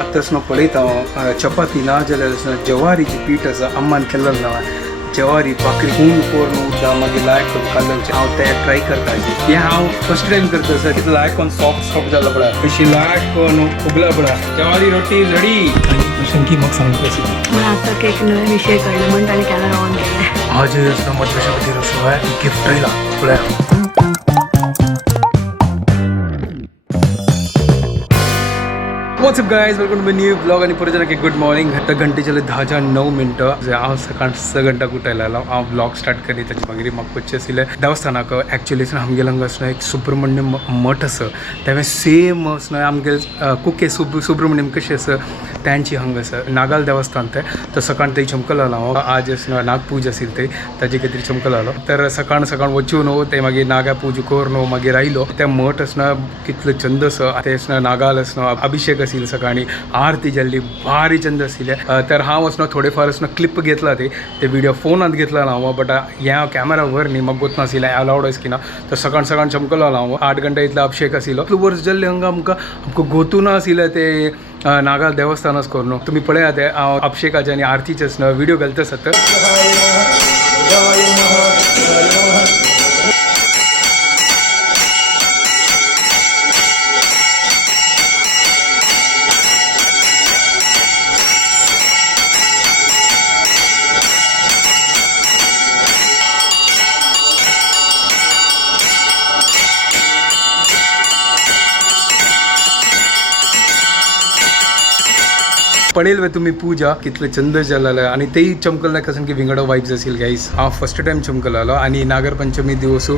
आताच न्हू पळयता चपाती ना जाल्यार जवारीची पीठ आसा अम्मान केल्लो ना जवारी भाकरी खून कोरून उद्दा मागीर लायक करून कालवचे हांव ते ट्राय करता हें हांव फर्स्ट टायम करता सर तितून लायक कोन सॉफ्ट जाला पळय अशी लायक कोन उगला पळय जवारी रोटी रेडी आणि शंकी म्हाका सांगता मला आता एक नवे विषय कळले म्हणून ताणें कॅमेरा ऑन केला आज मधल्या खातीर असो गिफ्ट आयला पळय what's up guys welcome to my new blog आणि परत एक गुड मॉर्निंग आता घंटे जाले 10:09 हांव सकाळ 6 घंटा कुटायला आलो हांव ब्लॉग स्टार्ट करी ताचे मागीर म्हाका वचचें आशिल्लें देवस्थानाक एक्चुअली आमगेले हांगा असो एक सुब्रमण्यम मठ आसा तें सेम आमगे कुके सुब्रमण्यम कशें आसा त्यांची हांगासर नागाल देवस्थान ते सकाळ थंय चमकलो हांव आज नागपूज आशिल्ली थंय ताजे खातीर चमकलो आलो तर सकाळ वचून ते मागीर नागा पूज करून मागीर आयलो ते मठ आसना कितलो चंद आसा ते नागाल आसना अभिषेक आशिल्लो सकाळी आरती जाल्ली भारी चंद आशिल्ले तर हांव थोडे फार क्लिप घेतला ते व्हिडिओ फोनांत घेतला हांव बट ह्या कॅमेरा वर न्ही म्हाका गोत नाशिल्लें अलावड आसकिना तर सकाळ चमकलो हांव 8 घंटा इतलो अभिषेक आशिल्लो वर्स जाल्ले हांगा आमकां गोतू ना आशिल्लें ते नागाल देवस्थानच करून तुम्ही पळयात हांव अभिषेकाचे आनी आरतीचे व्हिडिओ घालता आसात पळेल वे तुम्ही पूजा कितले चंद जालेले आणि तेही चमकल कसं की विंगडो वायब्स असेल गाईस हांव फर्स्ट टायम चमकलो आलो आणि नागर पंचमी दिवस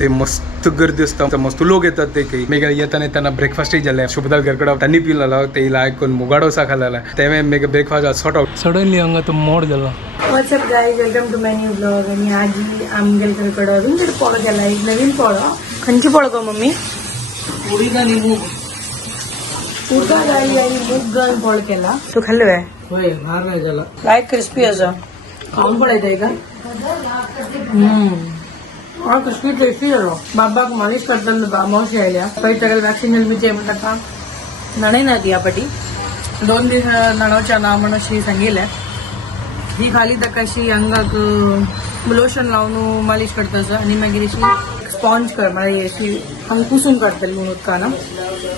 ते मस्त गर्दी असता मस्त लोक येतात ते काही मेगा येताना ब्रेकफास्टही जाले शुभदाल गरकडा त्यांनी पिलेलो ते लायक कोण मुगाडोसा खाल्ला तेव्हा mega breakfast sort out suddenly हांगा तो मोड जाला what's up guys welcome to my new blog आणि आज आमगेल गरकडा विंगड पोळो केला एक नवीन पोळो खंयची पोळो गो मम्मी उडीद आणि मूग उडदा डाळी आणि मूग घालून पोळ केला तू खाल्लो आहे होय भार नाही झाला लायक क्रिस्पी असं खाऊन पळायचंय का क्रिस्पी टेस्टी झालो बाबाक मालिश करताना मावशी आयल्या काही सगळ्या वॅक्सिन मी म्हणतात का नणे ना ती यापटी 2 दीस नणवच्या ना म्हणून अशी सांगितल्या ही खाली ताका अशी अंगाक लोशन लावून मालिश करता आणि मागीर अशी स्पॉन्ज कर म्हणजे अशी हांग पुसून काडटली म्हणून उदकान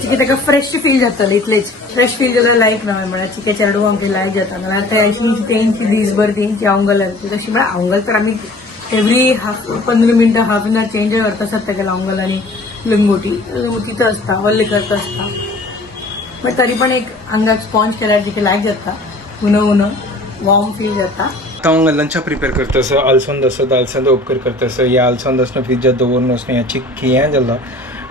चिके ताका फ्रेश फील जातलें इतलेच फ्रेश फील जाल्यार लायक ना म्हळ्यार चिके चेडू आमकां लायक जाता नाल्यार ते अशी तेंची दिसभर तेंची अवंगल तशी म्हळ्यार अवंगल तर आमी एवरी 15 मिनटां हाफ एन आवर चेंज करता आसतात ताका अवंगल आनी लंगोटी तिथं असता वल्ले करता आसता बट तरी पण एक अंगाक स्पॉन्ज केल्यार तिके लायक जाता उन वॉर्म फील जाता हांव लंचा प्रिपेर करता आलसंद आसा आलसंद उपकार करता ह्या आलसंद फ्रिजात दवरून हें चिक्की हें जालां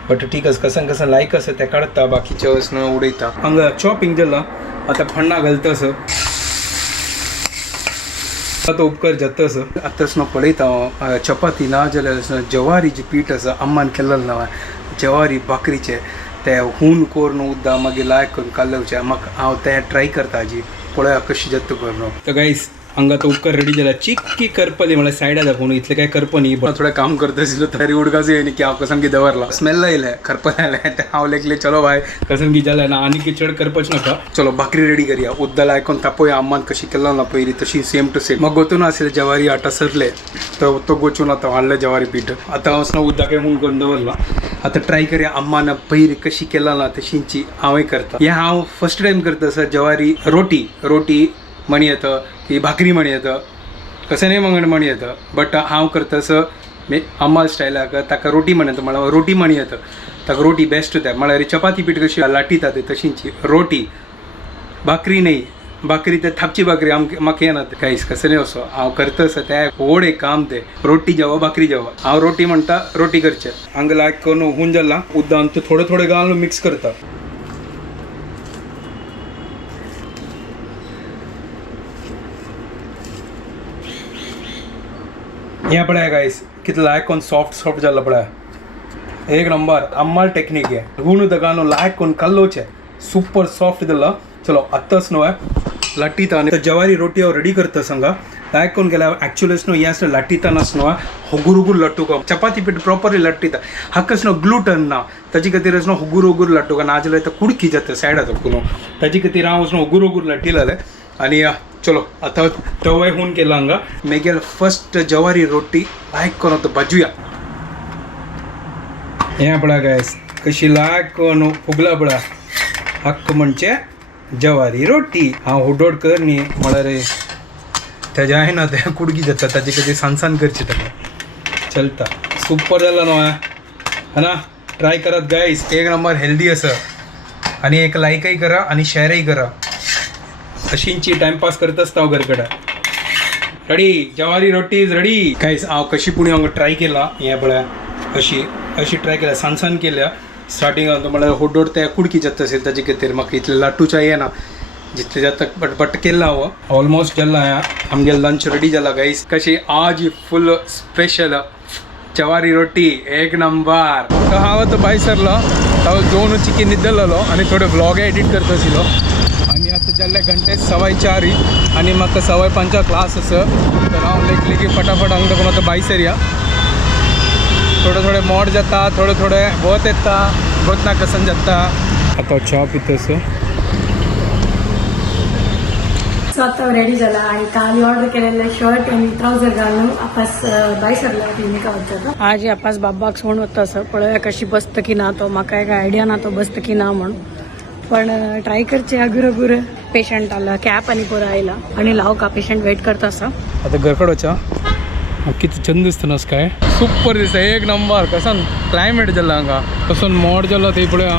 बट ठीक आसा कसन लायक आसा ते काडटा बाकीचे उडयता हांगा चॉपिंग जालां आतां फण्णां घालता तो उपकार जाता आताच न्हू पळयता चपाती ना जाल्यार जवारीची पीठ आसा अम्मान केल्लो ना जवारी भाकरीचे ते हून करून उद्दा मागीर लायक करून कालवचे म्हाका हांव ते ट्राय करता हाजी पळया कशी जाता करून तर गायस हांगा तो उपकार रेडी जाला चिक्की करपली म्हळ्यार सायडा दाखोवन इतलें काय करप न्ही बट थोडें काम करता आशिल्लो तरी उडकाच येयनी की हांव कसन की दवरला स्मेल आयलें करपले आयलें हांव लेगले चलो बाय कसन की जालें ना आनी की चड करपाचें नाका चलो भाकरी रेडी करया उद्दा लायकून तापया अम्मान कशी केल्लो ना पयलीं तशी सेम टू सेम म्हाका गोतून आशिल्लें जवारी आटा सरले तो गोचून आतां हाडलें जवारी पीठ आतां हांव उद्दा काय म्हूण करून दवरला आतां ट्राय करया अम्मान पयलीं कशी केल्लो ना तशींची हांवय करता हें हांव फर्स्ट टायम करता सर जवारी रोटी मणी येतं की भाकरी मणी येतं कसं नाही मणी येतं बट हांव करता अम्मा स्टायलाक ताका रोटी म्हण येता म्हळ्यार रोटी मणी येतं ताका रोटी बेस्ट येता म्हळ्यार चपाती पीठ कशी लाटीता ते तशींची रोटी भाकरी न्ही भाकरी ते थापची भाकरी म्हाका येना कांयच कसं नाही असो हांव करता ते व्हड एक काम ते रोटी जेवा भाकरी जेवा हांव रोटी म्हणटा रोटी करचें हांगा लायक करून होऊन जाला उद्दां थोडे घालून मिक्स करता हे पळया गायस कितलं लायक कोण सॉफ्ट जाला पळया एक नंबर अम्माल टेक्निक आहे हून दगानो लायक कोण कल्लोचे सुपर सॉफ्ट जाला चलो आत्ताच न्हू लट्टीता आनी जवारी रोटी हांव रेडी करता सांगा लायक कोण केला ॲक्च्युअलीच नो येस लट्टितानाच नो हुगूर हुगूर लट्टुका चपाती पीठ प्रॉपरली लट्टिता हक्कच नो ग्लूटन ना ताजे खातीरच नो हुगूर हुगूर लट्टुका नाजाल्यार तो कुडकी जाता सायडात कुनो ताजे खातीर हांव वचून हुगूर हुगूर लट्टिलाले आनी चलो आतां तवय होऊन केला हांगा मेगेल फर्स्ट जवारी रोटी लायक कोण तो बाजूया हे पळा गायस कशी लायक कोण फुगला पळा हक्क म्हणजे जवारी रोटी हांव हुडोड कर न्ही म्हळ्यार तेजे आहे ना ते कुडकी जाता ताजे खातीर सानसान करची ताका चलता सुपर जाला न्हू है ना ट्राय करात गायस एक नंबर हेल्दी आसा आनी एक लायकय करा आनी शेअरय करा अशींची टायमपास करत आसता हांव घरकडे रेडी जवारी रोटी इज रेडी गायस हांव कशी पुणी हांगा ट्राय केला हें पळय अशी ट्राय केल्या सानसान केल्या स्टार्टिंग म्हळ्यार हुडोड ते कुडकी जाता असेल ताजे खातीर म्हाका इतले लाटूच्या येना जितले जाता बट केला हांव ऑलमोस्ट जाला आमगे लंच रेडी जाला गायस कशी आज फुल स्पेशल जवारी रोटी एक नंबर तो हांव आतां भायर सरलो हांव जेवन चिकन न्हिदलेलो आनी थोडे व्लॉग एडिट करता आशिल्लो आनी आतां जाल्ले घंटे 4:15 आनी म्हाका 5:15 क्लास आसा तर हांव लेखली की फटाफट हांगा देखून आतां भायर सरया थोडे मोड जाता थोडे वत येता वत ना कसन जाता आतां च्या पितस सो आता रेडी झाला आणि काल ऑर्डर केलेलं शर्ट आणि ट्राउजर घालून आपास बाय सरला क्लिनिका वचता आज आपास बाबाक सोण वता असं पळया कशी बसत की ना तो म्हाका एक आयडिया ना तो बसत की ना म्हणून पण ट्राय करचे अगुर पेशंट आला कॅप आणि पोरं आयला आणि लाव का पेशंट वेट करता असा आता घरकडे वचा किती छंद दिसता काय सुपर दिसता एक नंबर कसन क्लायमेट जाला हांगा कसन मोड जाला ते पळया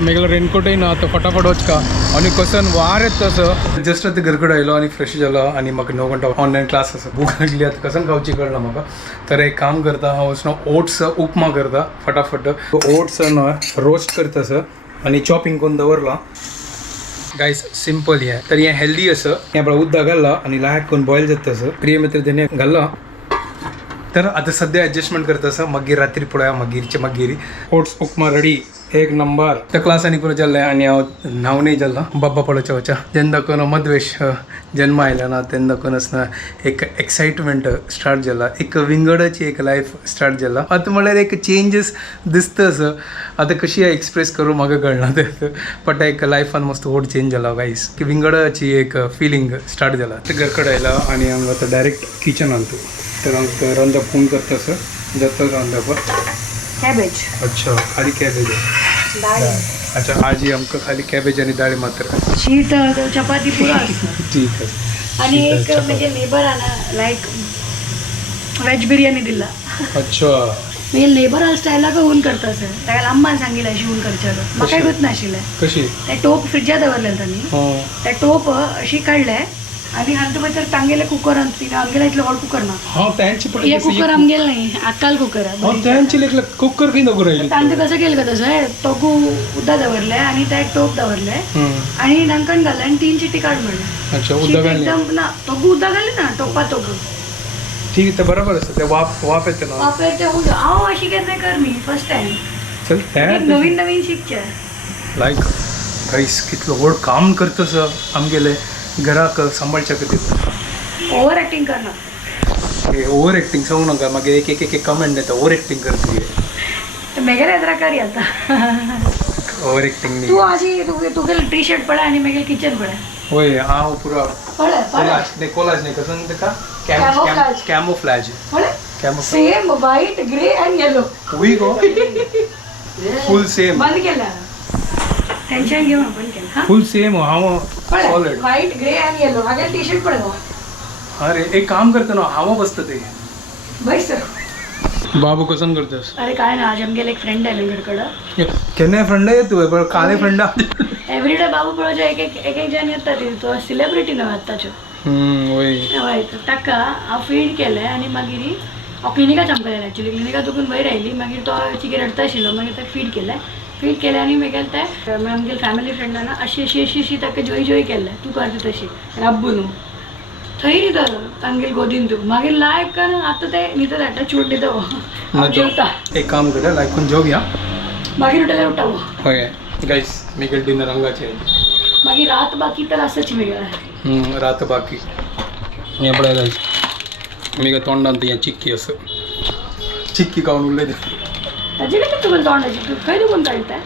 मेगला रेनकोटय ना आता फटाफट वचका आणि कसन वार येत तसं जस्ट आता घरकडे आयलो आणि फ्रेश झालो आणि म्हाका 9 घंटा ऑनलायन क्लास आसा भूक लागली आता कसन खावची कळना म्हाका तर एक काम करता हांव वचून ओट्स उपमा करता फटाफट ओट्स ना रोस्ट करता असं आणि चॉपिंग करून दवरला गायस सिंपल हे तर हें हेल्दी असं हें बळा उदक घालला आणि लायक करून बॉयल जाता असं प्रिय मित्र तेणे घालला तर आता सध्या ॲडजस्टमेंट करता असं मागीर रात्री पळया मागीर ओट्स उपमा रेडी एक नंबर त्या क्लासांनी पुरो जाल्लें आनी हांव न्हावनय जाल्लो बाबा पळोवच्या वचा जेन्ना कोण मद्वेश जन्म आयला ना तेन्ना कोणच ना एक एक्साइटमेंट स्टार्ट जाला एक विंगडाची एक लायफ स्टार्ट जाला आतां म्हळ्यार एक चेंजीस दिसता असं आता कशी एक्सप्रेस करूं म्हाका कळना ते बट एक लायफान मस्त व्हड चेंज जाला गायस की विंगडाची एक फिलींग स्टार्ट जाला ते घरकडे आयला आनी हांगा आतां डायरेक्ट किचनान तूं तर हांगा रांदप फोन करता असं जाता रांदप कॅबेज अच्छा खाली कॅबेज अच्छा आजी आमकां खाली कॅबेज आनी दाळी मात्र शीत चपाती पुरो आसता ठीक आहे आणि एक म्हणजे नेबराना लायक वेज बिर्याणी दिला अच्छा म्हणजे लेबर स्टायला होऊन करता सर त्याला अम्मान सांगितलं अशी होऊन करच्यालो म्हाका येत नाशिल्लें कशी ते टोप फ्रिजात दवरलें तांणी ते टोप अशी काडले आणि हांगा भितर तांगेले कुकरान आमगेला इतलो व्हड कुकर ना हां त्यांची पण हे कुकर आमगेल नाही आक्काल कुकर त्यांची लेखला कुकर खंय नको राहिली तांचे कसं केलं का तसं तोगू उदक दवरले आणि ते टोप दवरले आणि नांकण घालले आणि 3 चिटी काड म्हणले अच्छा उदक एकदम ना तोगू उदक घाले ना टोपा तोगू ठीक आहे बरोबर असतं ते वाफ येते ना वाफ येते हांव अशी केन्ना कर मी फर्स्ट टाइम चल नवीन शिकचे लायक गाईस कितलो व्हड काम करतस आमगेले घराक सांबाळच्या खातीर ओव्हर ऍक्टिंग करना हे ओव्हर एक्टिंग सांगू नाका मागीर एक कमेंट येता ओव्हर एक्टिंग करता मेगेल येत्रा करी आता ओव्हर एक्टिंग न्ही तू अशी तुगेल टी शर्ट पळय आणि मेगेल किचन पळय होय हांव पुरो पळय कोलाज न्ही कसं तेका Camouflage. कॅमोफ्लॅज पळय same white grey and yellow हुई गो फुल सेम बंद केला टेन्शन घेऊ आपण केलं हा फुल सेम हांव solid white grey and yellow Hage T shirt पळय अरे एक काम करता ना हांव बसता ते बाय सर बाबू कसं करतस अरे काय ना आज आमगेल एक फ्रेंड आहे घरकडं केन्ना फ्रेंड आहे तू पण काले फ्रेंड एव्हरीडे बाबू पळोवचे एक जण येतात तो सेलिब्रिटी न्हू आताच्यो वय ताका हांव फीड केलें आनी मागीर हांव क्लिनिकाच आमकां जालें एक्चुली क्लिनिका तुकून वयर आयली मागीर तो चिकी रडता आशिल्लो मागीर ताका फीड केलें आनी मागीर ते आमगे फॅमिली फ्रेंडान अशी ताका जोय केलें तूं करता तशी राब्बू न्हू थंय न्हिदो तांगेल गोदीन तूं मागीर लायक आतां ते न्हिदो धाडटा चूड न्हिदो हांव जेवता एक काम करूया लायकून जेवया मागीर उठल्यार उठा हय गायस मेगेल डिनर हांगाचे मागीर रात बाकी तर आसच मेगळा रात बाकी हे पळय गायस मी काय तोंडात या चिक्की असं चिक्की खाऊन उरले ताजी काय तुला तोंडाची तू खंय दुखून काढताय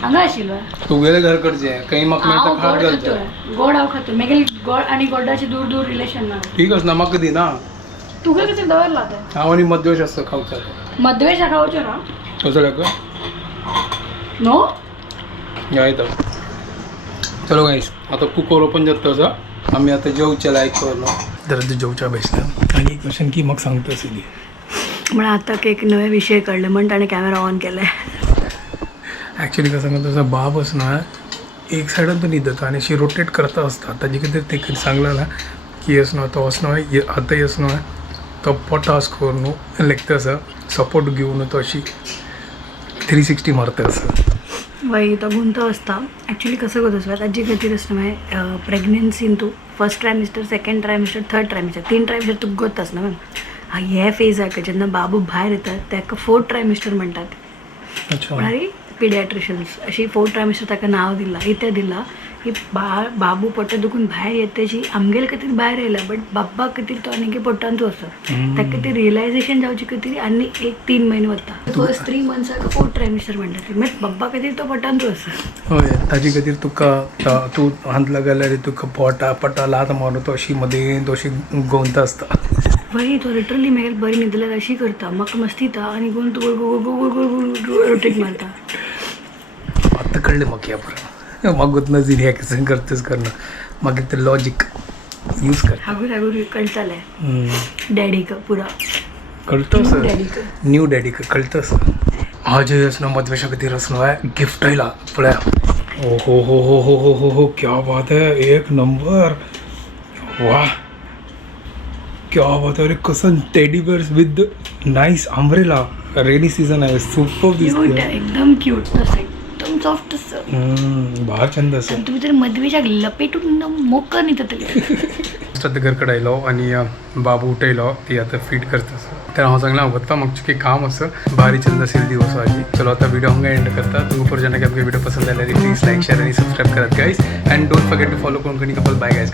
हांगा आशिल्लो तू गेले घरकडचे काही म्हाका मेळटा खात घालता गोड हांव खातो मेगेल गोड आनी गोडाची दूर दूर रिलेशन ना ठीक आस ना म्हाका दी ना तुका कशें दवरला तें हांव आनी मद्वेश आसता खावचा मद्वेशा खावच्यो ना कसं नो येता चलो गाईस आता कुकर ओपन जाता असा आम्ही आता जेवच्या लायक करलो तर ते जेवच्या बसल्या आणि एक क्वेश्चन की मग सांगतो असेल म्हणून आता एक नवे विषय कळले म्हणून ताणें कॅमेरा ऑन केलाय ॲक्च्युली कसं सांगतो तसा बाब ना एक सायडान न्हिदता आणि अशी रोटेट करता असता ताजे कितें ते सांगला ना की असं तो असं आता असं तो पोटा असं करून न्हू लायक तसं सपोर्ट घेऊन तो अशी 360 मारता असं वय तो गुंतो असता ॲक्च्युली कसं करत असता ताजी खातीर आसता मागीर प्रेग्नन्सीन तूं फर्स्ट ट्रायमिस्टर सेकंड ट्रायमिस्टर थर्ड ट्रायमिस्टर 3 ट्रायमिस्टर तुका गोत आसना मॅम हे फेजाक जेन्ना बाबू भायर येता ताका 4th ट्रायमिस्टर म्हणटात अच्छा म्हळ्यार पिडियाट्रिशन्स अशी 4th ट्रायमिस्टर ताका नांव दिलां इथे दिलां की बाबू पोटां दुखून भायर येताची आमगेले खातीर भायर येयला बट बाब्बा खातीर तो आनी पोटांचो आसा ताका ते रियलायजेशन जावचे खातीर आनी 1-3 म्हयने वता फर्स्ट 3 मंथ्साक 4th ट्रायमिस्टर म्हणटात मागीर बाब्बा खातीर तो पोटांचो आसा हय ताजे खातीर तुका तूं हांतला गेल्यार तुका पटा लात मारून तो अशी मदें तो अशी गोंत आसता वय तो लिटरली मागीर बरी न्हिदल्यार अशी करता म्हाका मस्ती येता आनी गोल गोल गोल गोल गोल रोटेट मारता आता कळले म्हाका या बरं मागूत नजीर हे कसं करतेच करणं मागीर ते लॉजिक यूज कर हागूर हागूर कळटालें डॅडीक पुरा कळतं सर डॅडीक न्यू डॅडीक कळतं सर आज असं मधवेशा खातीर असं गिफ्ट आयला पळया ओ हो हो हो हो हो हो हो क्या बात है एक नंबर वाह क्या बात है अरे कसं teddy bears with nice umbrella rainy season आहे सुपर क्यूट दिसते एकदम क्यूट तसं एकदम सॉफ्ट असं भार छंद असं तुम्ही तर मधवेशाक लपेटून मोकर न्हिदतले सध्या घरकडे आयलो आणि बाबू उठयलो ती आता फीड करता तर हांव सांगलें हांव वता म्हाका काही काम असं भारी छंद असेल दिवस आजी चलो आता व्हिडिओ हांगा एंड करता तुमकां परत जेन्ना व्हिडिओ पसंद आयल्यार प्लीज लायक शेअर आणि सबस्क्राईब करात guys and don't forget to follow करून कपल बाय गायज